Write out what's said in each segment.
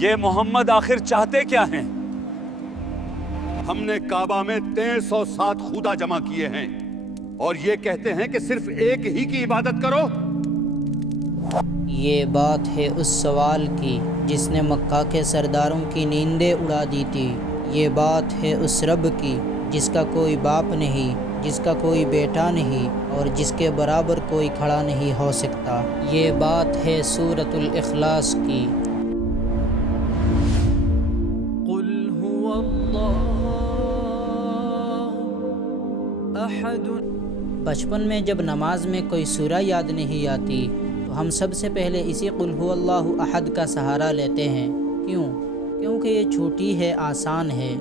یہ محمد آخر چاہتے کیا ہیں؟ ہم نے کعبہ میں 1307 خدا جمع کیے ہیں اور یہ کہتے ہیں کہ صرف ایک ہی کی عبادت کرو۔ یہ بات ہے اس سوال کی جس نے مکہ کے سرداروں کی نیندیں اڑا دی تھی۔ یہ بات ہے اس رب کی جس کا کوئی باپ نہیں، جس کا کوئی بیٹا نہیں اور جس کے برابر کوئی کھڑا نہیں ہو سکتا۔ یہ بات ہے سورۃ الاخلاص کی۔ قل هو اللہ احد۔ بچپن میں جب نماز میں کوئی سورہ یاد نہیں آتی تو ہم سب سے پہلے اسی قل هو اللہ احد کا سہارا لیتے ہیں۔ کیونکہ یہ چھوٹی ہے، آسان ہے،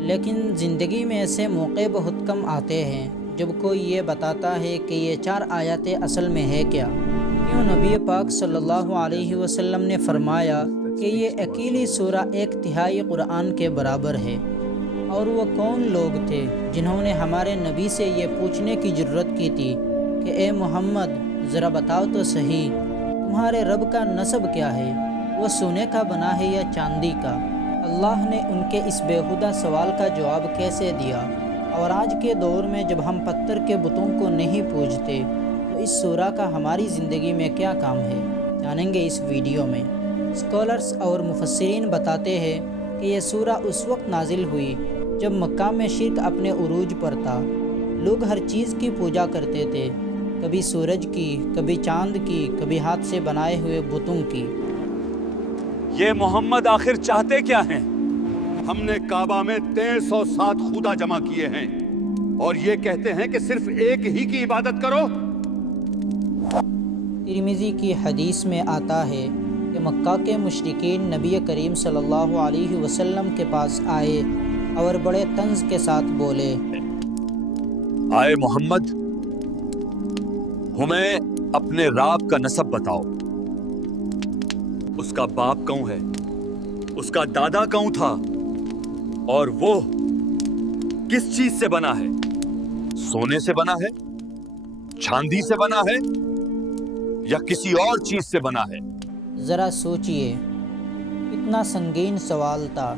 لیکن زندگی میں ایسے موقع بہت کم آتے ہیں جب کوئی یہ بتاتا ہے کہ یہ 4 آیاتیں اصل میں ہے کیا۔ کیوں نبی پاک صلی اللہ علیہ وسلم نے فرمایا کہ یہ اکیلی سورہ 1/3 قرآن کے برابر ہے۔ اور وہ کون لوگ تھے جنہوں نے ہمارے نبی سے یہ پوچھنے کی جرت کی تھی کہ اے محمد ذرا بتاؤ تو صحیح، تمہارے رب کا نسب کیا ہے؟ وہ سونے کا بنا ہے یا چاندی کا؟ اللہ نے ان کے اس بیہودہ سوال کا جواب کیسے دیا؟ اور آج کے دور میں جب ہم پتھر کے بتوں کو نہیں پوجتے تو اس سورہ کا ہماری زندگی میں کیا کام ہے؟ جانیں گے اس ویڈیو میں۔ اسکالرز اور مفسرین بتاتے ہیں کہ یہ سورہ اس وقت نازل ہوئی جب مکہ میں شرک اپنے عروج پر تھا۔ لوگ ہر چیز کی پوجا کرتے تھے، کبھی سورج کی، کبھی چاند کی، کبھی ہاتھ سے بنائے ہوئے بتوں کی۔ یہ محمد آخر چاہتے کیا ہیں؟ ہم نے کعبہ میں 1307 خدا جمع کیے ہیں اور یہ کہتے ہیں کہ صرف ایک ہی کی عبادت کرو۔ ترمذی کی حدیث میں آتا ہے کہ مکہ کے مشرکین نبی کریم صلی اللہ علیہ وسلم کے پاس آئے اور بڑے طنز کے ساتھ بولے، آئے محمد، ہمیں اپنے رب کا نسب بتاؤ۔ اس کا باپ کون ہے؟ اس کا دادا کون تھا؟ اور وہ کس چیز سے بنا ہے؟ سونے سے بنا ہے؟ چاندی سے بنا ہے؟ یا کسی اور چیز سے بنا ہے؟ ذرا سوچئے، کتنا سنگین سوال تھا۔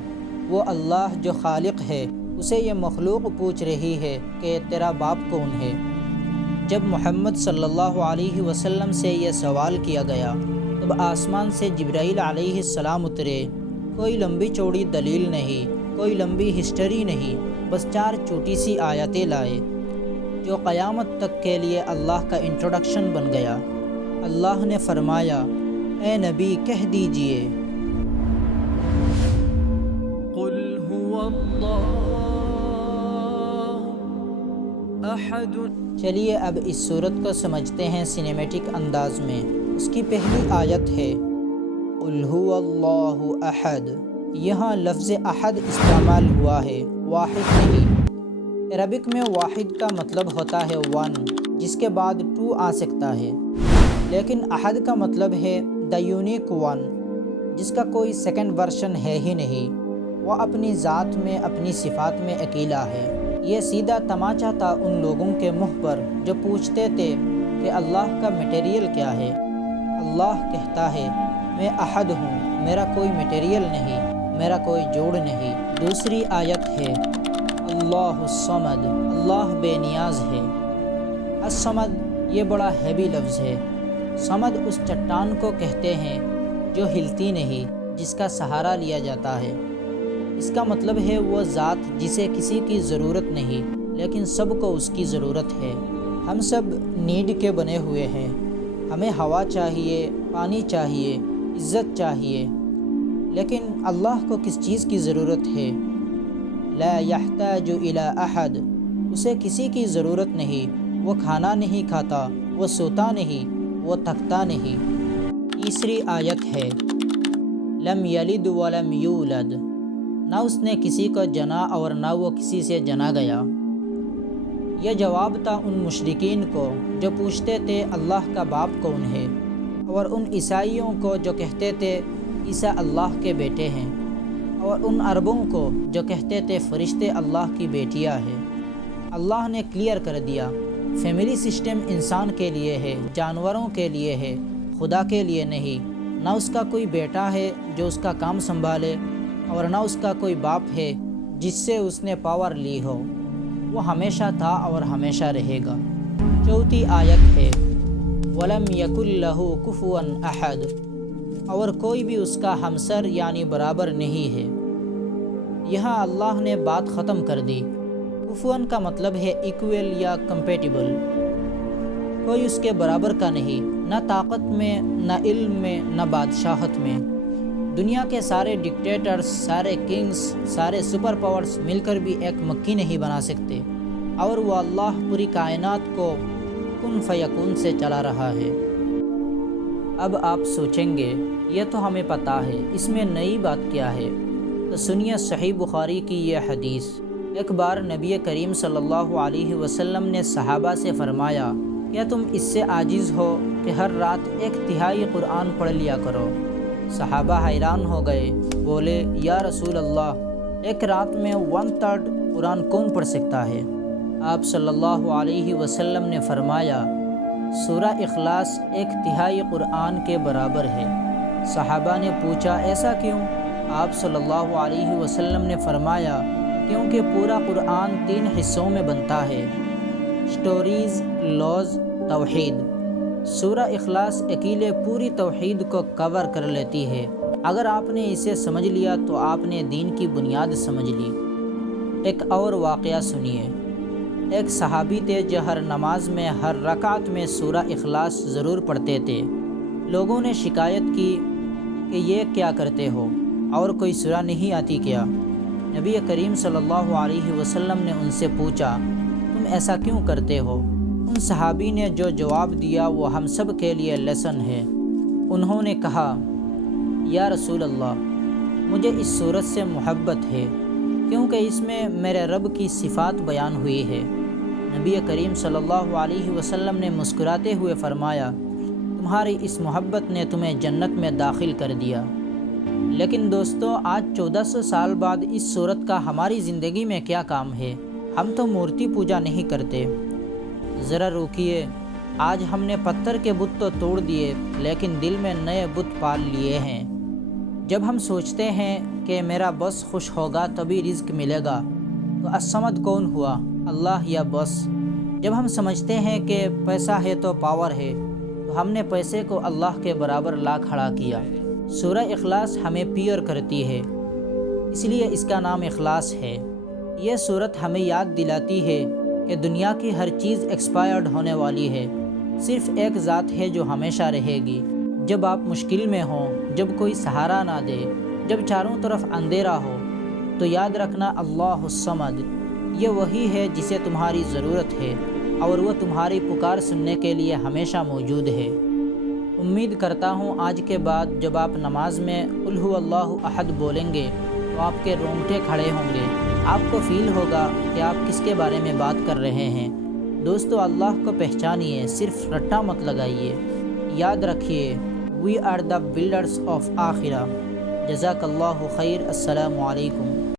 وہ اللہ جو خالق ہے اسے یہ مخلوق پوچھ رہی ہے کہ تیرا باپ کون ہے۔ جب محمد صلی اللہ علیہ وسلم سے یہ سوال کیا گیا تب آسمان سے جبرائیل علیہ السلام اترے۔ کوئی لمبی چوڑی دلیل نہیں، کوئی لمبی ہسٹری نہیں، بس 4 چھوٹی سی آیتیں لائے جو قیامت تک کے لیے اللہ کا انٹروڈکشن بن گیا۔ اللہ نے فرمایا، اے نبی کہہ دیجئے، قل هو اللہ احد۔ چلیے اب اس صورت کو سمجھتے ہیں سینیمیٹک انداز میں۔ اس کی پہلی آیت ہے قل هو اللہ احد۔ یہاں لفظ احد استعمال ہوا ہے، واحد نہیں۔ عربک میں واحد کا مطلب ہوتا ہے 1، جس کے بعد 2 آ سکتا ہے، لیکن احد کا مطلب ہے the unique one، جس کا کوئی سیکنڈ ورژن ہے ہی نہیں۔ وہ اپنی ذات میں، اپنی صفات میں اکیلا ہے۔ یہ سیدھا تماچا تھا ان لوگوں کے منہ پر جو پوچھتے تھے کہ اللہ کا میٹیریل کیا ہے۔ اللہ کہتا ہے، میں احد ہوں، میرا کوئی میٹیریل نہیں، میرا کوئی جوڑ نہیں۔ دوسری آیت ہے اللہ الصمد، اللہ بے نیاز ہے۔ الصمد یہ بڑا ہیوی لفظ ہے۔ صمد اس چٹان کو کہتے ہیں جو ہلتی نہیں، جس کا سہارا لیا جاتا ہے۔ اس کا مطلب ہے وہ ذات جسے کسی کی ضرورت نہیں لیکن سب کو اس کی ضرورت ہے۔ ہم سب نیڈ کے بنے ہوئے ہیں۔ ہمیں ہوا چاہیے، پانی چاہیے، عزت چاہیے، لیکن اللہ کو کس چیز کی ضرورت ہے؟ لا یحتاج الی احد، اسے کسی کی ضرورت نہیں۔ وہ کھانا نہیں کھاتا، وہ سوتا نہیں، وہ تھکتا نہیں۔ تیسری آیت ہے لم یلد ولم یولد، نہ اس نے کسی کو جنا اور نہ وہ کسی سے جنا گیا۔ یہ جواب تھا ان مشرکین کو جو پوچھتے تھے اللہ کا باپ کون ہے، اور ان عیسائیوں کو جو کہتے تھے عیسیٰ اللہ کے بیٹے ہیں، اور ان عربوں کو جو کہتے تھے فرشتے اللہ کی بیٹیاں ہیں۔ اللہ نے کلیئر کر دیا، فیملی سسٹم انسان کے لیے ہے، جانوروں کے لیے ہے، خدا کے لیے نہیں۔ نہ اس کا کوئی بیٹا ہے جو اس کا کام سنبھالے، اور نہ اس کا کوئی باپ ہے جس سے اس نے پاور لی ہو۔ وہ ہمیشہ تھا اور ہمیشہ رہے گا۔ چوتھی آیت ہے وَلَمْ يَكُنْ لَهُ كُفُوًا أَحَدٌ، اور کوئی بھی اس کا ہمسر یعنی برابر نہیں ہے۔ یہاں اللہ نے بات ختم کر دی۔ کفواً کا مطلب ہے ایکول یا کمپیٹیبل، کوئی اس کے برابر کا نہیں، نہ طاقت میں، نہ علم میں، نہ بادشاہت میں۔ دنیا کے سارے ڈکٹیٹرز، سارے کنگز، سارے سپر پاورز مل کر بھی ایک مکھی نہیں بنا سکتے، اور وہ اللہ پوری کائنات کو کن فیکون سے چلا رہا ہے۔ اب آپ سوچیں گے یہ تو ہمیں پتہ ہے، اس میں نئی بات کیا ہے؟ تو سنیے صحیح بخاری کی یہ حدیث۔ ایک بار نبی کریم صلی اللہ علیہ وسلم نے صحابہ سے فرمایا، کیا تم اس سے عاجز ہو کہ ہر رات 1/3 قرآن پڑھ لیا کرو؟ صحابہ حیران ہو گئے، بولے یا رسول اللہ، ایک رات میں 1/3 قرآن کون پڑھ سکتا ہے؟ آپ صلی اللہ علیہ وسلم نے فرمایا، سورہ اخلاص 1/3 قرآن کے برابر ہے۔ صحابہ نے پوچھا ایسا کیوں؟ آپ صلی اللہ علیہ وسلم نے فرمایا، کیونکہ پورا قرآن 3 حصوں میں بنتا ہے، سٹوریز، لاز، توحید۔ سورہ اخلاص اکیلے پوری توحید کو کور کر لیتی ہے۔ اگر آپ نے اسے سمجھ لیا تو آپ نے دین کی بنیاد سمجھ لی۔ ایک اور واقعہ سنیے۔ ایک صحابی تھے جو ہر نماز میں ہر رکعت میں سورہ اخلاص ضرور پڑھتے تھے۔ لوگوں نے شکایت کی کہ یہ کیا کرتے ہو، اور کوئی سورہ نہیں آتی کیا؟ نبی کریم صلی اللہ علیہ وسلم نے ان سے پوچھا، تم ایسا کیوں کرتے ہو؟ ان صحابی نے جو جواب دیا وہ ہم سب کے لیے لیسن ہے۔ انہوں نے کہا، یا رسول اللہ، مجھے اس سورت سے محبت ہے کیونکہ اس میں میرے رب کی صفات بیان ہوئی ہے۔ نبی کریم صلی اللہ علیہ وسلم نے مسکراتے ہوئے فرمایا، تمہاری اس محبت نے تمہیں جنت میں داخل کر دیا۔ لیکن دوستو، آج 1400 سال بعد اس سورت کا ہماری زندگی میں کیا کام ہے؟ ہم تو مورتی پوجا نہیں کرتے۔ ذرا روکیے، آج ہم نے پتھر کے بت تو توڑ دیے، لیکن دل میں نئے بت پال لیے ہیں۔ جب ہم سوچتے ہیں کہ میرا بس خوش ہوگا تبھی رزق ملے گا، تو الصمد کون ہوا، اللہ یا بس؟ جب ہم سمجھتے ہیں کہ پیسہ ہے تو پاور ہے، تو ہم نے پیسے کو اللہ کے برابر لا کھڑا کیا۔ سورہ اخلاص ہمیں پیور کرتی ہے، اس لیے اس کا نام اخلاص ہے۔ یہ سورت ہمیں یاد دلاتی ہے کہ دنیا کی ہر چیز ایکسپائرڈ ہونے والی ہے، صرف ایک ذات ہے جو ہمیشہ رہے گی۔ جب آپ مشکل میں ہوں، جب کوئی سہارا نہ دے، جب چاروں طرف اندھیرا ہو، تو یاد رکھنا اللہ الصمد، یہ وہی ہے جسے تمہاری ضرورت ہے، اور وہ تمہاری پکار سننے کے لیے ہمیشہ موجود ہے۔ امید کرتا ہوں آج کے بعد جب آپ نماز میں قل ھو اللہ احد بولیں گے تو آپ کے رونگٹے کھڑے ہوں گے، آپ کو فیل ہوگا کہ آپ کس کے بارے میں بات کر رہے ہیں۔ دوستو، اللہ کو پہچانیے، صرف رٹا مت لگائیے۔ یاد رکھیے، we are the builders of آخرہ۔ جزاک اللہ خیر۔ السلام علیکم۔